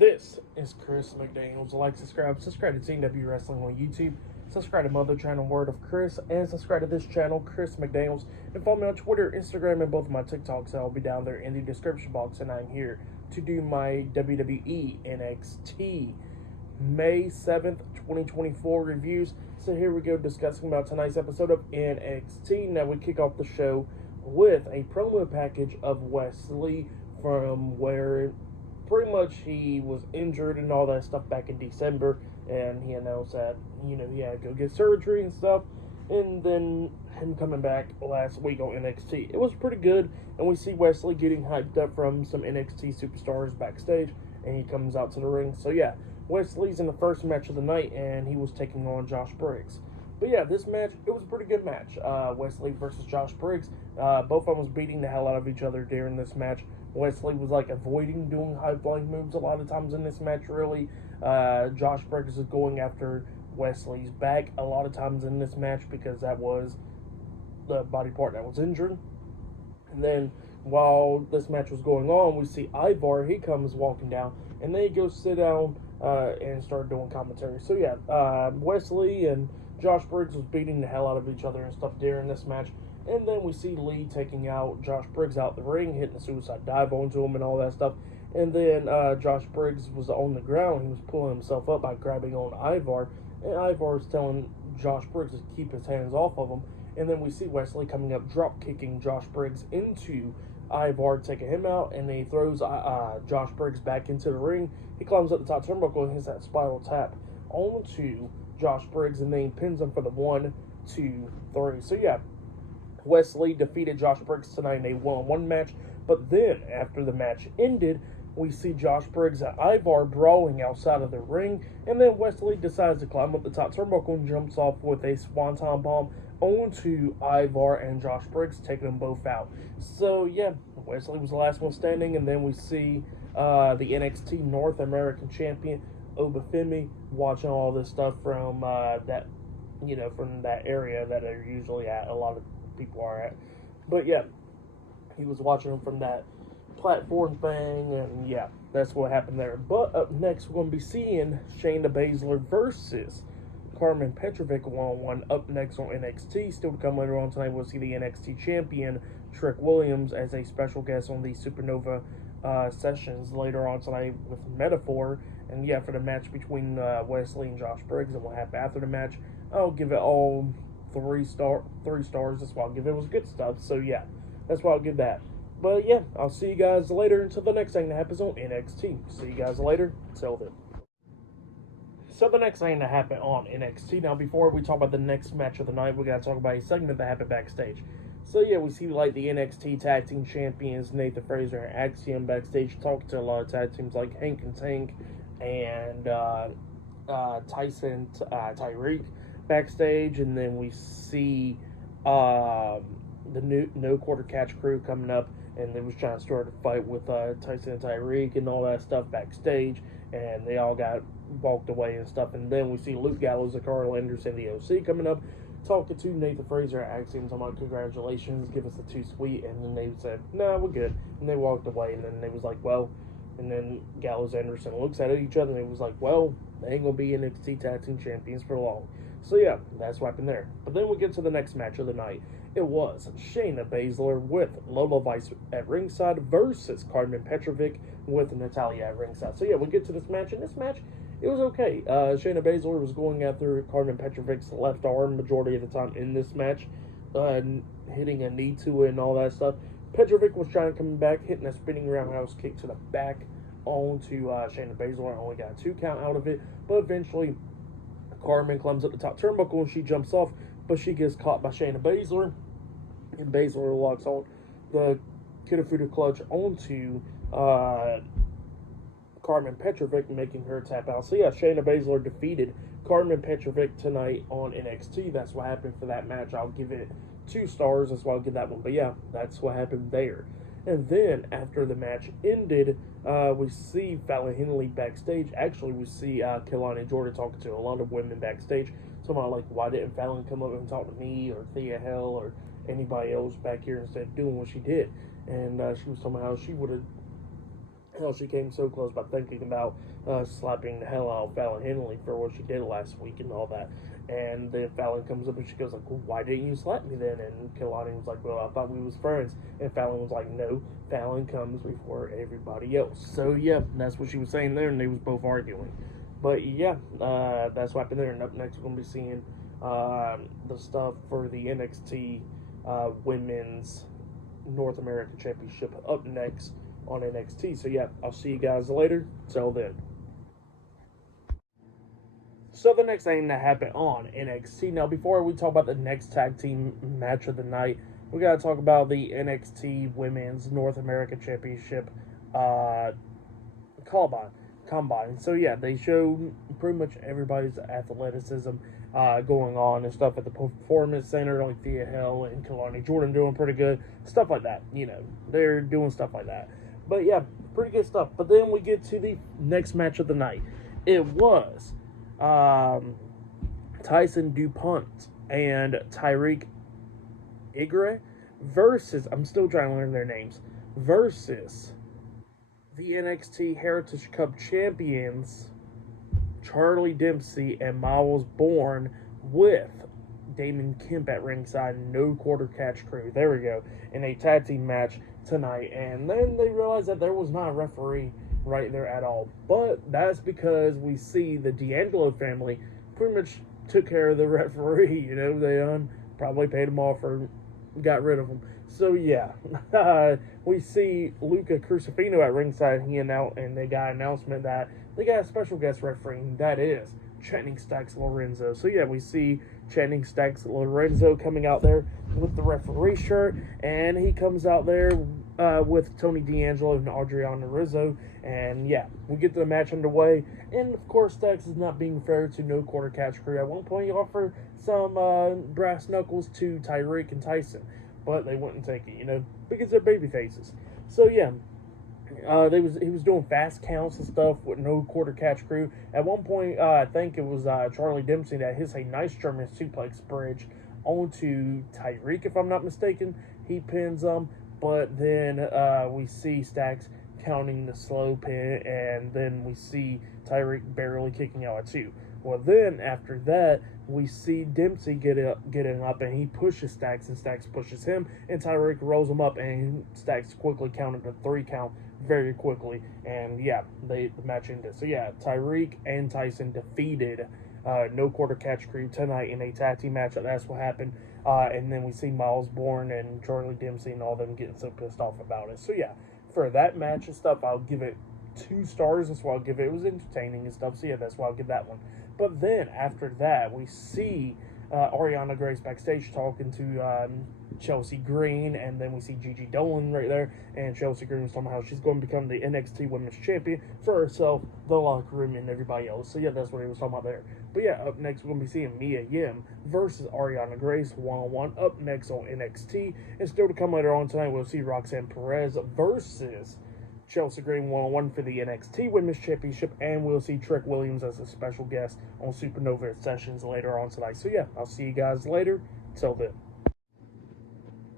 This is Chris McDaniels. Like, subscribe to TNW Wrestling on YouTube. Subscribe to my other channel, Word of Chris, and subscribe to this channel, Chris McDaniels. And follow me on Twitter, Instagram, and both of my TikToks. I'll be down there in the description box. And I'm here to do my WWE NXT May 7th, 2024 reviews. So here we go, discussing about tonight's episode of NXT. Now we kick off the show with a promo package of Wesley from where pretty much he was injured and all that stuff back in December, and he announced that, he had to go get surgery and stuff, and then him coming back last week on NXT. It was pretty good, and we see Wesley getting hyped up from some NXT superstars backstage, and he comes out to the ring. So yeah, Wesley's in the first match of the night, and he was taking on Josh Briggs. But yeah, this match, it was a pretty good match. Wesley versus Josh Briggs. Both of them was beating the hell out of each other during this match. Wesley was like avoiding doing high-flying moves a lot of times in this match, really. Josh Briggs is going after Wesley's back a lot of times in this match because that was the body part that was injured. And then while this match was going on, we see Ivar, he comes walking down, and then he goes sit down and start doing commentary. So yeah, Wesley and Josh Briggs was beating the hell out of each other and stuff during this match. And then we see Lee taking out Josh Briggs out the ring, hitting a suicide dive onto him and all that stuff. And then Josh Briggs was on the ground. He was pulling himself up by grabbing on Ivar. And Ivar is telling Josh Briggs to keep his hands off of him. And then we see Wesley coming up, drop kicking Josh Briggs into Ivar, taking him out. And then he throws Josh Briggs back into the ring. He climbs up the top turnbuckle and hits that spiral tap onto Josh Briggs. And then he pins him for the 1, 2, 3. So yeah, Wesley defeated Josh Briggs tonight in a one-on-one match, but then, after the match ended, we see Josh Briggs and Ivar brawling outside of the ring, and then Wesley decides to climb up the top turnbuckle and jumps off with a swanton bomb onto Ivar and Josh Briggs, taking them both out. So, yeah, Wesley was the last one standing, and then we see the NXT North American Champion, Obafemi, watching all this stuff from from that area that they're usually at. A lot of people are at, but yeah, he was watching them from that platform thing, and yeah, that's what happened there. But up next, we're going to be seeing Shayna Baszler versus Carmen Petrovic one-on-one up next on NXT. Still to come later on tonight, we'll see the NXT champion Trick Williams as a special guest on the Supernova sessions later on tonight with Metaphor. And yeah, for the match between Wesley and Josh Briggs, and what happened after the match, I'll give it all 3 stars. That's why I'll give it. It was good stuff. So yeah, that's why I'll give that. But yeah, I'll see you guys later until the next thing that happens on NXT. See you guys later. Till then. So the next thing that happened on NXT. Now, before we talk about the next match of the night, we gotta talk about a segment that happened backstage. So yeah, we see like the NXT Tag Team Champions Nathan Frazer and Axiom backstage talking to a lot of tag teams like Hank and Tank and Tyson Tyreek backstage, and then we see the new No Quarter Catch crew coming up, and they was trying to start a fight with Tyson and Tyreek and all that stuff backstage, and they all got walked away and stuff. And then we see Luke Gallows and Carl Anderson, the OC, coming up, talking to Nathan Frazer and Axiom, talking about congratulations, give us the 2 sweet, and then they said, nah, we're good, and they walked away. And then they was like, well, and then Gallows and Anderson looks at each other, and it was like, well, they ain't gonna be NXT Tag Team Champions for long. So yeah, that's what happened there. But then we get to the next match of the night. It was Shayna Baszler with Lola Vice at ringside versus Carmen Petrovic with Natalya at ringside. So yeah, we get to this match, and this match, it was okay. Shayna Baszler was going after Carmen Petrovic's left arm majority of the time in this match, hitting a knee to it and all that stuff. Petrovic was trying to come back, hitting a spinning roundhouse kick to the back onto Shayna Baszler. Only got a 2 count out of it, but eventually Carmen climbs up the top turnbuckle and she jumps off, but she gets caught by Shayna Baszler, and Baszler locks on the Kirifuda clutch onto Carmen Petrovic, making her tap out. So yeah, Shayna Baszler defeated Carmen Petrovic tonight on NXT. That's what happened for that match. I'll give it 2 stars. That's why I'll give that one. But yeah, that's what happened there. And then, after the match ended, we see Fallon Henley backstage. Actually, we see Kelani Jordan talking to a lot of women backstage. Someone like, why didn't Fallon come up and talk to me or Thea Hell or anybody else back here instead of doing what she did? And she was talking about how she would have Hell, she came so close by thinking about slapping the hell out of Fallon Henley for what she did last week and all that. And then Fallon comes up and she goes like, well, why didn't you slap me then? And Kalani was like, well, I thought we was friends. And Fallon was like, no, Fallon comes before everybody else. So yeah, that's what she was saying there, and they was both arguing. But yeah, that's what happened there. And up next, we're going to be seeing the stuff for the NXT Women's North American Championship up next on NXT. So yeah, I'll see you guys later. Till then. So the next thing that happened on NXT. Now, before we talk about the next tag team match of the night, we got to talk about the NXT Women's North American Championship combine. So yeah, they showed pretty much everybody's athleticism going on and stuff at the Performance Center, like Thea Hill and Kalani Jordan doing pretty good. Stuff like that, they're doing stuff like that. But yeah, pretty good stuff. But then we get to the next match of the night. It was Tyson DuPont and Tyreek Igre versus, I'm still trying to learn their names, versus the NXT Heritage Cup champions Charlie Dempsey and Miles Bourne with Damon Kemp at ringside, no quarter catch crew. There we go. In a tag team match tonight. And then they realized that there was not a referee right there at all. But that's because we see the D'Angelo family pretty much took care of the referee. They probably paid him off or got rid of him. So yeah, we see Luca Crucifino at ringside. And they got an announcement that they got a special guest referee. That is Channing Stacks Lorenzo. So yeah, we see Channing Stacks Lorenzo coming out there with the referee shirt, and he comes out there with Tony D'Angelo and Adriana Rizzo. And yeah, we get the match underway, and of course Stacks is not being fair to no quarter catch crew. At one point he offered some brass knuckles to Tyreek and Tyson, but they wouldn't take it, because they're baby faces. So yeah, he was doing fast counts and stuff with no quarter catch crew. At one point, I think it was Charlie Dempsey that hits a nice German suplex bridge onto Tyreek, if I'm not mistaken. He pins him, but then we see Stacks counting the slow pin, and then we see Tyreek barely kicking out at 2. Well, then after that, we see Dempsey getting up, and he pushes Stacks, and Stacks pushes him, and Tyreek rolls him up, and Stacks quickly counted the 3 count very quickly, and yeah, the match ended. So yeah, Tyreek and Tyson defeated no quarter catch crew tonight in a tag team match. That's what happened. And then we see Miles Bourne and Charlie Dempsey and all them getting so pissed off about it. So yeah, for that match and stuff, I'll give it 2 stars. That's why I'll give it. It was entertaining and stuff. So yeah, that's why I'll give that one. But then after that, we see Ariana Grace backstage talking to Chelsea Green, and then we see Gigi Dolan right there, and Chelsea Green was talking about how she's going to become the NXT Women's Champion for herself, the locker room, and everybody else. So yeah, that's what he was talking about there. But yeah, up next we're going to be seeing Mia Yim versus Ariana Grace one-on-one up next on NXT. And still to come later on tonight, we'll see Roxanne Perez versus Chelsea Green one-on-one for the NXT Women's Championship, and we'll see Trick Williams as a special guest on Supernova Sessions later on tonight. So yeah, I'll see you guys later. Till then.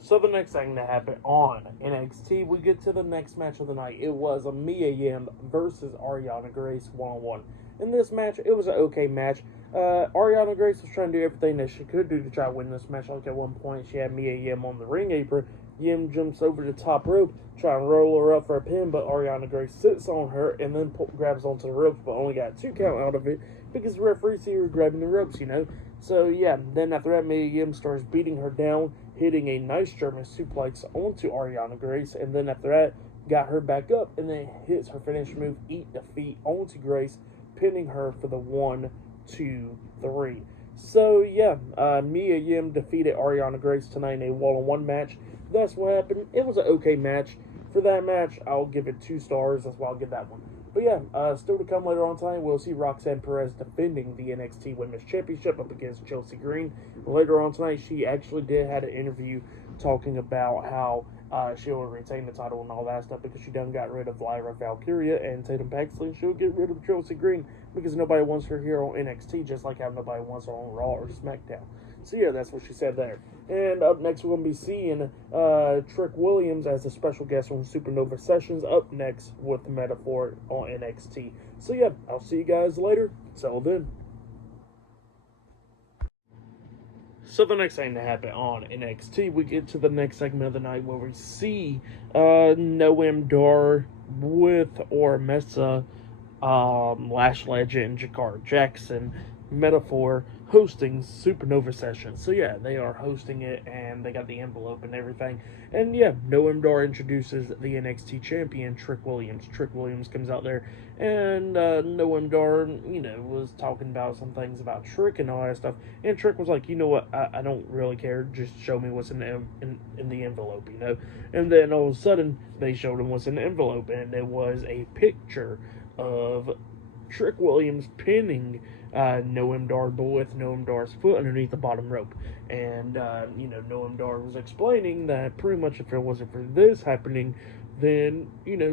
So the next thing that happened on NXT, we get to the next match of the night. It was a Mia Yim versus Ariana Grace one-on-one. In this match, it was an okay match. Ariana Grace was trying to do everything that she could do to try to win this match. Like at one point, she had Mia Yim on the ring apron. Yim jumps over the top rope, trying to roll her up for a pin, but Ariana Grace sits on her and then grabs onto the ropes, but only got 2 count out of it because the referee see her grabbing the ropes, So yeah, then after that, Mia Yim starts beating her down, hitting a nice German suplex onto Ariana Grace, and then after that, got her back up, and then hits her finish move, Eat Defeat, onto Grace, pinning her for the 1, 2, 3. So yeah, Mia Yim defeated Ariana Grace tonight in a one-on-one match. That's what happened. It was an okay match. For that match, I'll give it 2 stars. That's why I'll give that one. But yeah, still to come later on tonight, we'll see Roxanne Perez defending the NXT Women's Championship up against Chelsea Green. Later on tonight, she actually did have an interview talking about how she'll retain the title and all that stuff because she done got rid of Lyra Valkyria and Tatum Paxley. She'll get rid of Chelsea Green because nobody wants her here on NXT, just like how nobody wants her on Raw or SmackDown. So yeah, that's what she said there. And up next, we're going to be seeing Trick Williams as a special guest on Supernova Sessions. Up next with Metaphor on NXT. So yeah, I'll see you guys later. Till then. So the next thing to happen on NXT, we get to the next segment of the night where we see Noam Dar with Ormessa, Lash Legend, Jakar Jackson, Metaphor hosting Supernova Sessions. So yeah, they are hosting it, and they got the envelope and everything. And yeah, Noam Dar introduces the NXT champion, Trick Williams. Trick Williams comes out there, and Noam Dar, was talking about some things about Trick and all that stuff. And Trick was like, you know what, I don't really care. Just show me what's in the envelope, And then all of a sudden, they showed him what's in the envelope, and it was a picture of Trick Williams pinning Noam Dar, but with Noam Dar's foot underneath the bottom rope. And, Noam Dar was explaining that pretty much if it wasn't for this happening, then,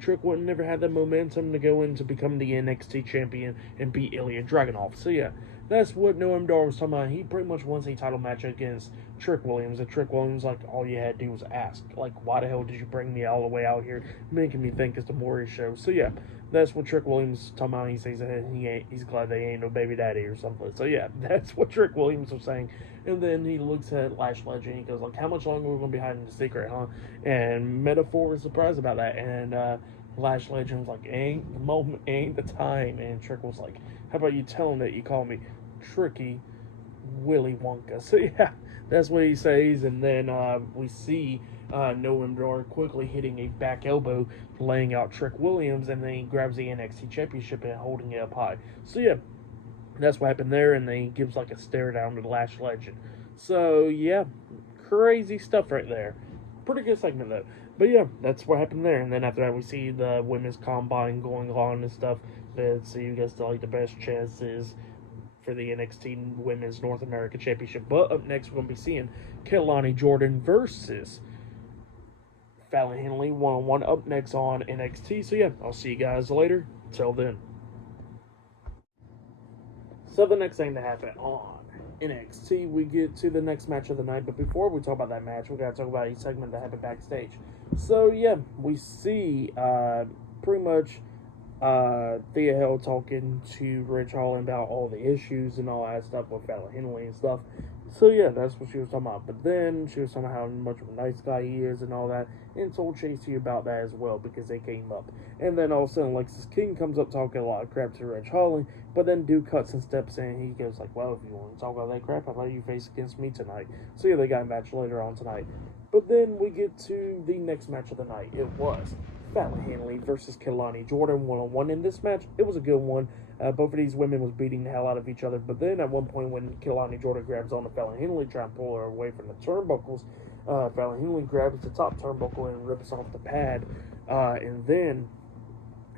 Trick wouldn't never had the momentum to go in to become the NXT champion and beat Ilya Dragunov. So, yeah, that's what Noam Dar was talking about. He pretty much wants a title match against Trick Williams. And Trick Williams, like, all you had to do was ask. Like, why the hell did you bring me all the way out here, making me think it's the Maury show? So, yeah, that's what Trick Williams is talking about. He says he's glad they ain't no baby daddy or something. So, yeah, that's what Trick Williams was saying. And then he looks at Lash Legend and he goes, like, how much longer are we going to be hiding the secret, huh? And Metaphor is surprised about that. And Lash Legend was like, ain't the moment, ain't the time. And Trick was like, how about you tell him that you call me Tricky Willy Wonka? So, yeah, that's what he says. And then we see Noam Dar quickly hitting a back elbow, laying out Trick Williams, and then he grabs the NXT Championship and holding it up high. So, yeah, that's what happened there, and then he gives like a stare down to the Lash Legend. So, yeah, crazy stuff right there. Pretty good segment, though. But, yeah, that's what happened there. And then after that, we see the women's combine going on and stuff. Let's see who gets the best chances for the NXT Women's North America Championship. But up next, we're going to be seeing Kelani Jordan versus Fallon Henley one-on-one up next on NXT. So, yeah, I'll see you guys later. Till then. So the next thing to happen on NXT, we get to the next match of the night. But before we talk about that match, we got to talk about a segment that happened backstage. So yeah, we see pretty much Thea Hill talking to Rich Holland about all the issues and all that stuff with Fallon Henley and stuff. So yeah, that's what she was talking about. But then she was talking about how much of a nice guy he is and all that, and told Chasey about that as well because they came up. And then all of a sudden, Lexis King comes up talking a lot of crap to Rich Holland, but then Duke cuts and steps in, and he goes like, well, if you want to talk about that crap, I'll let you face against me tonight. So yeah, they got a match later on tonight. But then we get to the next match of the night. It was Fallon Henley versus Kelani Jordan one-on-one. In this match, it was a good one. Both of these women was beating the hell out of each other, but then at one point when Kelani Jordan grabs onto Fallon Henley, trying to pull her away from the turnbuckles, Fallon Henley grabs the top turnbuckle and rips off the pad, and then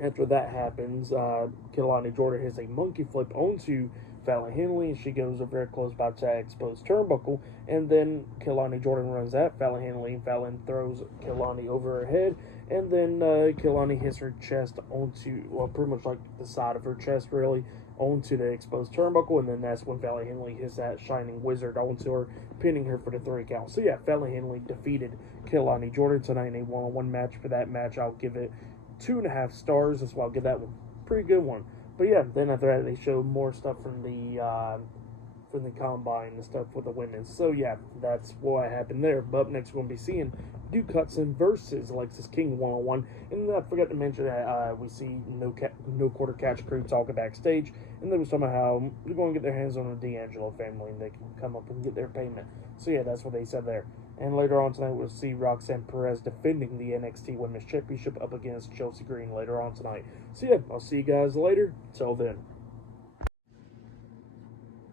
after that happens, Kelani Jordan hits a monkey flip onto Fallon Henley, and she goes very close by to exposed turnbuckle, and then Kelani Jordan runs at Fallon Henley, and Fallon throws Kelani over her head, and then Kelani hits her chest onto, well, pretty much like the side of her chest, really, onto the exposed turnbuckle, and then that's when Fallon Henley hits that Shining Wizard onto her, pinning her for the 3 count. So yeah, Fallon Henley defeated Kelani Jordan tonight in a one-on-one match. For that match, I'll give it 2.5 stars. That's why I'll give that one pretty good one. But yeah, then after that, they showed more stuff from the combine and stuff with the women. So yeah, that's what happened there. But up next, we're going to be seeing Duke Hudson versus Lexis King one-on-one. And I forgot to mention that we see no quarter catch crew talking backstage, and they were talking about how they're going to get their hands on the D'Angelo family and they can come up and get their payment. So yeah, that's what they said there. And later on tonight, we'll see Roxanne Perez defending the NXT Women's Championship up against Chelsea Green later on tonight. So yeah, I'll see you guys later. Till then.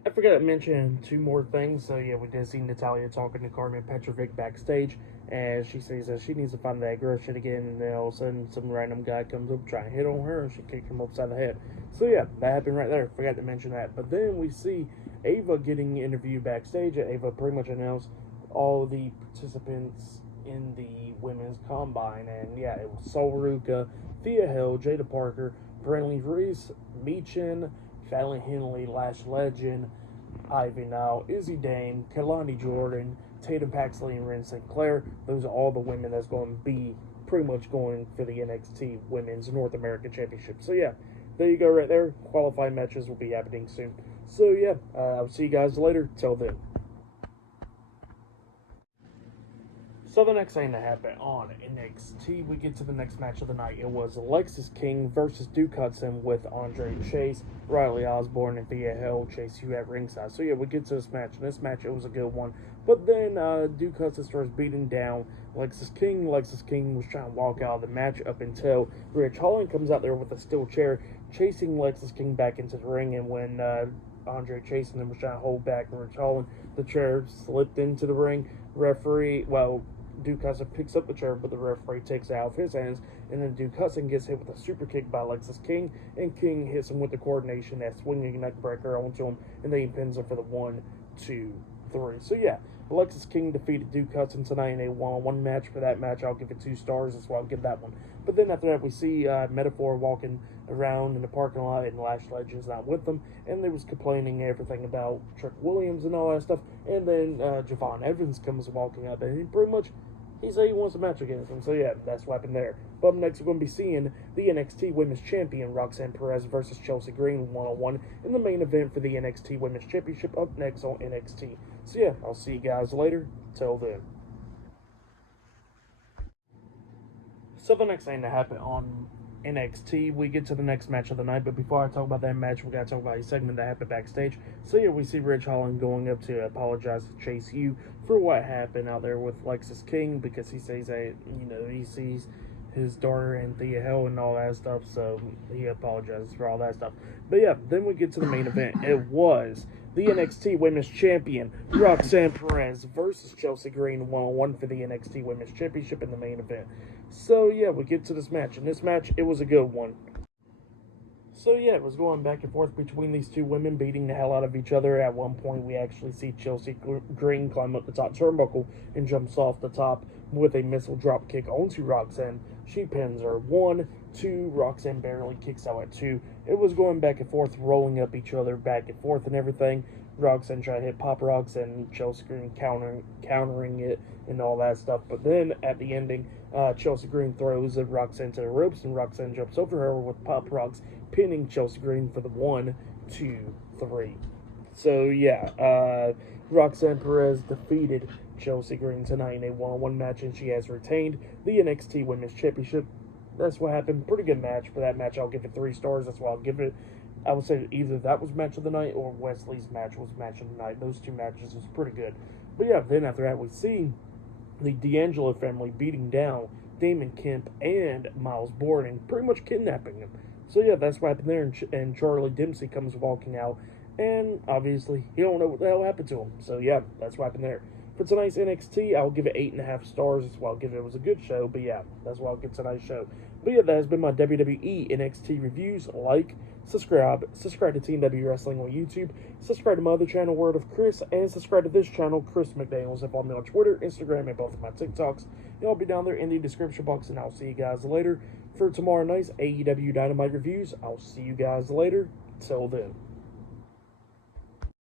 I forgot to mention 2 more things. So yeah, we did see Natalya talking to Carmen Petrovic backstage, and she says that she needs to find that girl shit again, and then all of a sudden some random guy comes up trying to hit on her, and she kicked him upside the head. So yeah, that happened right there. Forgot to mention that. But then we see Ava getting interviewed backstage, and Ava pretty much announced all the participants in the women's combine, and yeah, it was Sol Ruka, Thea Hill, Jada Parker, Brentley Reese, Meechin, Fallon Henley, Lash Legend, Ivy Nile, Izzy Dane, Kalani Jordan, Tatum Paxley, and Ren St. Clair. Those are all the women that's going to be pretty much going for the NXT Women's North American Championship. So yeah, there you go right there. Qualifying matches will be happening soon. So yeah, I'll see you guys later. Till then. So the next thing that happened on NXT, we get to the next match of the night. It was Alexis King versus Duke Hudson with Andre Chase, Riley Osborne, and Thea Hill. Chase you at ringside. So yeah, we get to this match. And this match, it was a good one. But then Duke Hudson starts beating down Alexis King. Alexis King was trying to walk out of the match up until Rich Holland comes out there with a steel chair, chasing Alexis King back into the ring. And when Andre Chase and them was trying to hold back Rich Holland, the chair slipped into the ring. Duke Hudson picks up the chair, but the referee takes it out of his hands, and then Duke Hudson gets hit with a super kick by Alexis King, and King hits him with the coordination, that swinging neck breaker onto him, and then he pins him for the 1, 2, 3. So yeah, Alexis King defeated Duke Hudson tonight in a one-on-one match. For that match, I'll give it 2 stars. That's why I'll give that one. But then after that, we see Metaphor walking around in the parking lot, and Lash Legend's not with them, and they was complaining everything about Trick Williams and all that stuff. And then Javon Evans comes walking up, and he pretty much he said he wants a match against him. So yeah, that's what happened there. But up next, we're going to be seeing the NXT Women's Champion Roxanne Perez versus Chelsea Green 1-on-1 in the main event for the NXT Women's Championship up next on NXT. So yeah, I'll see you guys later. Till then. So the next thing that happened on NXT, we get to the next match of the night. But before I talk about that match, we got to talk about a segment that happened backstage. So yeah, we see Rich Holland going up to apologize to Chase U for what happened out there with Alexis King, because he says that, he sees his daughter and Thea Hill and all that stuff, so he apologizes for all that stuff. But yeah, then we get to the main event. It was the NXT Women's Champion Roxanne Perez versus Chelsea Green 1-on-1 for the NXT Women's Championship in the main event. So yeah, we get to this match, and this match, it was a good one. So yeah, it was going back and forth between these two women, beating the hell out of each other. At one point, we actually see Chelsea Green climb up the top turnbuckle and jumps off the top with a missile drop kick onto Roxanne. She pins her 1, 2. Roxanne barely kicks out at 2. It was going back and forth, rolling up each other back and forth and everything. Roxanne tried to hit Pop Rocks, and Chelsea Green countering it and all that stuff. But then at the ending, Chelsea Green throws Roxanne to the ropes, and Roxanne jumps over her with Pop Rocks, pinning Chelsea Green for the 1, 2, 3. So yeah, Roxanne Perez defeated Chelsea Green tonight in a one-on-one match, and she has retained the NXT Women's Championship. That's what happened. Pretty good match. For that match, I'll give it 3 stars. That's why I'll give it. I would say either that was match of the night or Wesley's match was match of the night. Those 2 matches was pretty good. But yeah, then after that, we see the D'Angelo family beating down Damon Kemp and Miles Borden, pretty much kidnapping him. So yeah, that's what happened there, and Charlie Dempsey comes walking out, and obviously he don't know what the hell happened to him. So yeah, that's what happened there. For tonight's NXT, I'll give it 8.5 stars. That's why I'll give it. It was a good show, but yeah, that's why I'll give tonight's show. But yeah, that has been my WWE NXT reviews. Like, subscribe to Team W Wrestling on YouTube, subscribe to my other channel, Word of Chris, and subscribe to this channel, Chris McDaniels, and follow me on Twitter, Instagram, and both of my TikToks. It'll be down there in the description box, and I'll see you guys later for tomorrow night's AEW Dynamite reviews. I'll see you guys later. Till then.